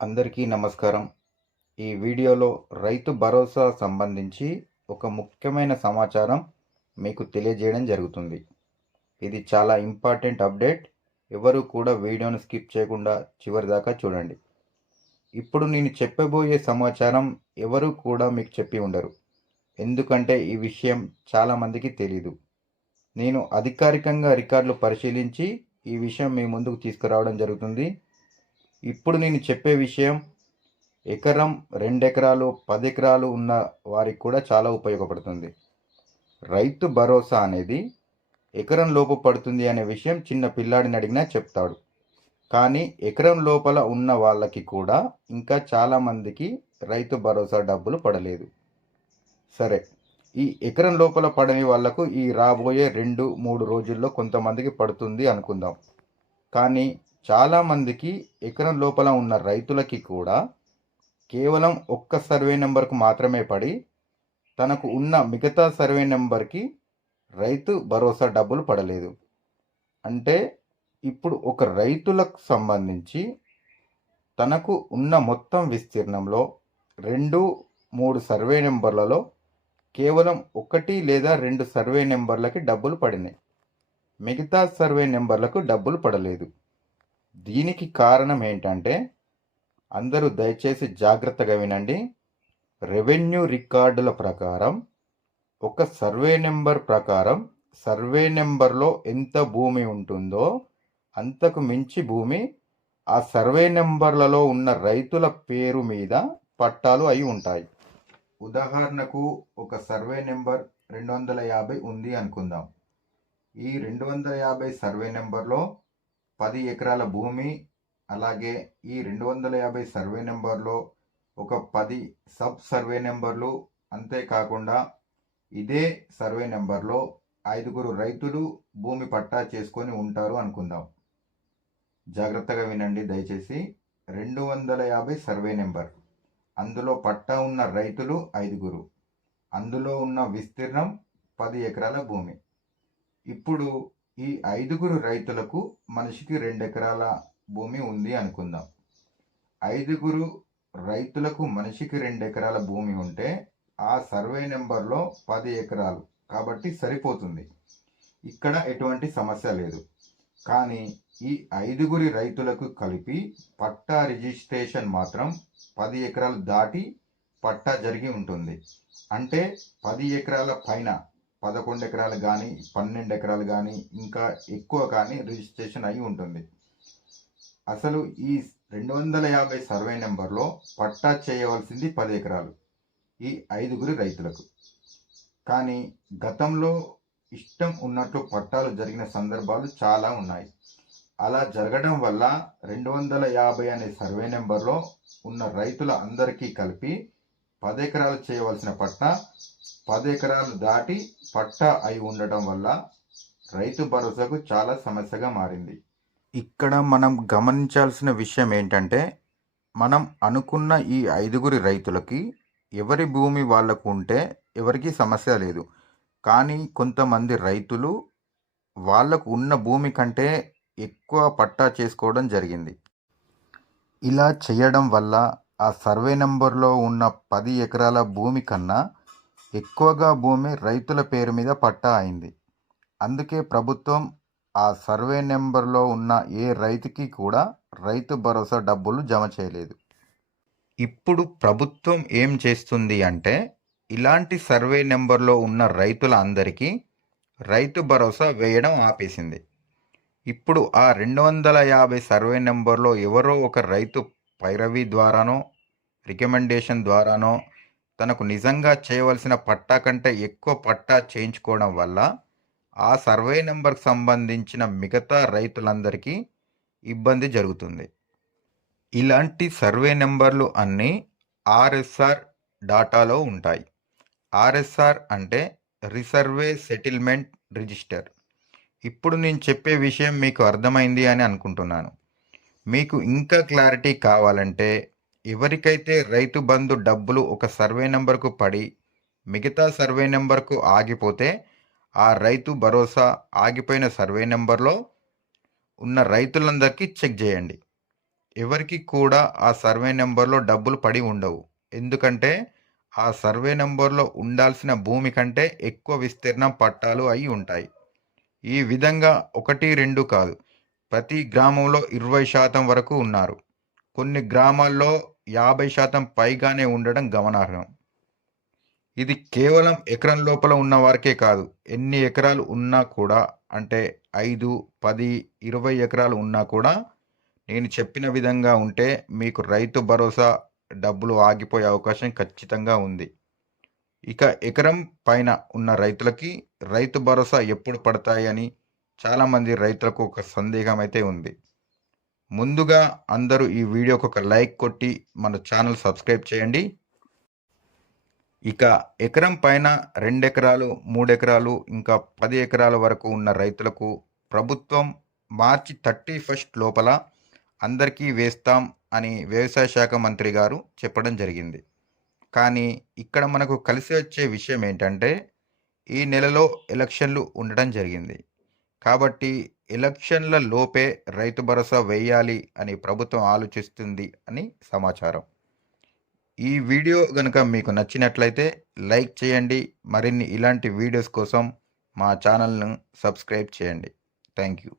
అందరికీ నమస్కారం. ఈ వీడియోలో రైతు భరోసా సంబంధించి ఒక ముఖ్యమైన సమాచారం మీకు తెలియజేయడం జరుగుతుంది. ఇది చాలా ఇంపార్టెంట్ అప్డేట్. ఎవరు కూడా వీడియోను స్కిప్ చేయకుండా చివరి దాకా చూడండి. ఇప్పుడు నేను చెప్పబోయే సమాచారం ఎవరు కూడా మీకు చెప్పి ఉండరు. ఎందుకంటే ఈ విషయం చాలామందికి తెలీదు. నేను అధికారికంగా రికార్డులు పరిశీలించి ఈ విషయం మీ ముందుకు తీసుకురావడం జరుగుతుంది. ఇప్పుడు నేను చెప్పే విషయం ఎకరం రెండెకరాలు పది ఎకరాలు ఉన్న వారికి కూడా చాలా ఉపయోగపడుతుంది. రైతు భరోసా అనేది ఎకరం లోపు పడుతుంది అనే విషయం చిన్న పిల్లాడిని అడిగినా చెప్తాడు. కానీ ఎకరం లోపల ఉన్న వాళ్ళకి కూడా ఇంకా చాలామందికి రైతు భరోసా డబ్బులు పడలేదు. సరే ఈ ఎకరం లోపల పడని వాళ్ళకు ఈ రాబోయే రెండు మూడు రోజుల్లో కొంతమందికి పడుతుంది అనుకుందాం. కానీ చాలామందికి ఎకరం లోపల ఉన్న రైతులకి కూడా కేవలం ఒక్క సర్వే నెంబర్కు మాత్రమే పడి తనకు ఉన్న మిగతా సర్వే నెంబర్కి రైతు భరోసా డబ్బులు పడలేదు. అంటే ఇప్పుడు ఒక రైతులకు సంబంధించి తనకు ఉన్న మొత్తం విస్తీర్ణంలో రెండు మూడు సర్వే నెంబర్లలో కేవలం ఒకటి లేదా రెండు సర్వే నెంబర్లకి డబ్బులు పడినాయి. మిగతా సర్వే నెంబర్లకు డబ్బులు పడలేదు. దీనికి కారణం ఏంటంటే అందరూ దయచేసి జాగ్రత్తగా వినండి. రెవెన్యూ రికార్డుల ప్రకారం ఒక సర్వే నెంబర్ ప్రకారం సర్వే నెంబర్లో ఎంత భూమి ఉంటుందో అంతకు మించి భూమి ఆ సర్వే నెంబర్లలో ఉన్న రైతుల పేరు మీద పట్టాలు అయి ఉంటాయి. ఉదాహరణకు ఒక సర్వే నెంబర్ రెండు వందల యాభై ఉంది అనుకుందాం. ఈ రెండు వందల యాభై సర్వే నెంబర్లో పది ఎకరాల భూమి అలాగే ఈ రెండు వందల యాభై సర్వే నెంబర్లో ఒక పది సబ్ సర్వే నెంబర్లు అంతేకాకుండా ఇదే సర్వే నెంబర్లో ఐదుగురు రైతులు భూమి పట్టా చేసుకొని ఉంటారు అనుకుందాం. జాగ్రత్తగా వినండి దయచేసి. రెండు వందల యాభై సర్వే నెంబర్. అందులో పట్టా ఉన్న రైతులు ఐదుగురు. అందులో ఉన్న విస్తీర్ణం పది ఎకరాల భూమి. ఇప్పుడు ఈ ఐదుగురు రైతులకు మనిషికి రెండు ఎకరాల భూమి ఉంది అనుకుందాం. ఐదుగురు రైతులకు మనిషికి రెండు ఎకరాల భూమి ఉంటే ఆ సర్వే నెంబర్లో పది ఎకరాలు. కాబట్టి సరిపోతుంది. ఇక్కడ ఎటువంటి సమస్య లేదు. కానీ ఈ ఐదుగురి రైతులకు కలిపి పట్టా రిజిస్ట్రేషన్ మాత్రం పది ఎకరాలు దాటి పట్టా జరిగి ఉంటుంది. అంటే పది ఎకరాల పైన పదకొండు ఎకరాలు కానీ పన్నెండు ఎకరాలు కానీ ఇంకా ఎక్కువ కానీ రిజిస్ట్రేషన్ అయి ఉంటుంది. అసలు ఈ రెండు వందల యాభై సర్వే నెంబర్లో పట్టా చేయవలసింది పది ఎకరాలు ఈ ఐదుగురి రైతులకు. కానీ గతంలో ఇష్టం ఉన్నట్లు పట్టాలు జరిగిన సందర్భాలు చాలా ఉన్నాయి. అలా జరగడం వల్ల రెండు వందల యాభై అనే సర్వే నెంబర్లో ఉన్న రైతుల అందరికీ కలిపి పది ఎకరాలు చేయవలసిన పట్టా పది ఎకరాలు దాటి పట్టా అయి ఉండటం వల్ల రైతు భరోసాకు చాలా సమస్యగా మారింది. ఇక్కడ మనం గమనించాల్సిన విషయం ఏంటంటే మనం అనుకున్న ఈ ఐదుగురి రైతులకి ఎవరి భూమి వాళ్ళకు ఉంటే ఎవరికి సమస్య లేదు. కానీ కొంతమంది రైతులు వాళ్ళకు ఉన్న భూమి కంటే ఎక్కువ పట్టా చేసుకోవడం జరిగింది. ఇలా చేయడం వల్ల ఆ సర్వే నెంబర్లో ఉన్న పది ఎకరాల భూమి కన్నా ఎక్కువగా భూమి రైతుల పేరు మీద పట్టా అయింది. అందుకే ప్రభుత్వం ఆ సర్వే నెంబర్లో ఉన్న ఏ రైతుకి కూడా రైతు భరోసా డబ్బులు జమ చేయలేదు. ఇప్పుడు ప్రభుత్వం ఏం చేస్తుంది అంటే ఇలాంటి సర్వే నెంబర్లో ఉన్న రైతుల అందరికీ రైతు భరోసా వేయడం ఆపేసింది. ఇప్పుడు ఆ రెండు వందల యాభై సర్వే నెంబర్లో ఎవరో ఒక రైతు పైరవి ద్వారానో రికమెండేషన్ ద్వారానో తనకు నిజంగా చేయవలసిన పట్టా కంటే ఎక్కువ పట్టా చేయించుకోవడం వల్ల ఆ సర్వే నెంబర్కి సంబంధించిన మిగతా రైతులందరికీ ఇబ్బంది జరుగుతుంది. ఇలాంటి సర్వే నెంబర్లు అన్నీ ఆర్ఎస్ఆర్ డాటాలో ఉంటాయి. ఆర్ఎస్ఆర్ అంటే రిసర్వే సెటిల్మెంట్ రిజిస్టర్. ఇప్పుడు నేను చెప్పే విషయం మీకు అర్థమైంది అని అనుకుంటున్నాను. మీకు ఇంకా క్లారిటీ కావాలంటే ఎవరికైతే రైతు బంధు డబ్బులు ఒక సర్వే నెంబర్కు పడి మిగతా సర్వే నెంబర్కు ఆగిపోతే ఆ రైతు భరోసా ఆగిపోయిన సర్వే నెంబర్లో ఉన్న రైతులందరికీ చెక్ చేయండి. ఎవరికి కూడా ఆ సర్వే నెంబర్లో డబ్బులు పడి ఉండవు. ఎందుకంటే ఆ సర్వే నెంబర్లో ఉండాల్సిన భూమి కంటే ఎక్కువ విస్తీర్ణం పట్టాలు అయి ఉంటాయి. ఈ విధంగా ఒకటి రెండు కాదు. ప్రతి గ్రామంలో ఇరవై శాతం వరకు ఉన్నారు. కొన్ని గ్రామాల్లో యాభై శాతం పైగానే ఉండడం గమనార్హం. ఇది కేవలం ఎకరం లోపల ఉన్న వారికే కాదు ఎన్ని ఎకరాలు ఉన్నా కూడా అంటే ఐదు పది ఇరవై ఎకరాలు ఉన్నా కూడా నేను చెప్పిన విధంగా ఉంటే మీకు రైతు భరోసా డబ్బులు ఆగిపోయే అవకాశం ఖచ్చితంగా ఉంది. ఇక ఎకరం పైన ఉన్న రైతులకి రైతు భరోసా ఎప్పుడు పడతాయని చాలామంది రైతులకు ఒక సందేహం అయితే ఉంది. ముందుగా అందరూ ఈ వీడియోకి ఒక లైక్ కొట్టి మన ఛానల్ సబ్స్క్రైబ్ చేయండి. ఇక ఎకరం పైన రెండు ఎకరాలు మూడు ఎకరాలు ఇంకా పది ఎకరాల వరకు ఉన్న రైతులకు ప్రభుత్వం మార్చి థర్టీ ఫస్ట్ లోపల అందరికీ వేస్తాం అని వ్యవసాయ శాఖ మంత్రి గారు చెప్పడం జరిగింది. కానీ ఇక్కడ మనకు కలిసి వచ్చే విషయం ఏంటంటే ఈ నెలలో ఎలక్షన్లు ఉండడం జరిగింది. కాబట్టి ఎలక్షన్ల లోపే రైతు భరోసా వేయాలి అని ప్రభుత్వం ఆలోచిస్తుంది అని సమాచారం. ఈ వీడియో కనుక మీకు నచ్చినట్లయితే లైక్ చేయండి. మరిన్ని ఇలాంటి వీడియోస్ కోసం మా ఛానల్ను సబ్స్క్రైబ్ చేయండి. Thank you.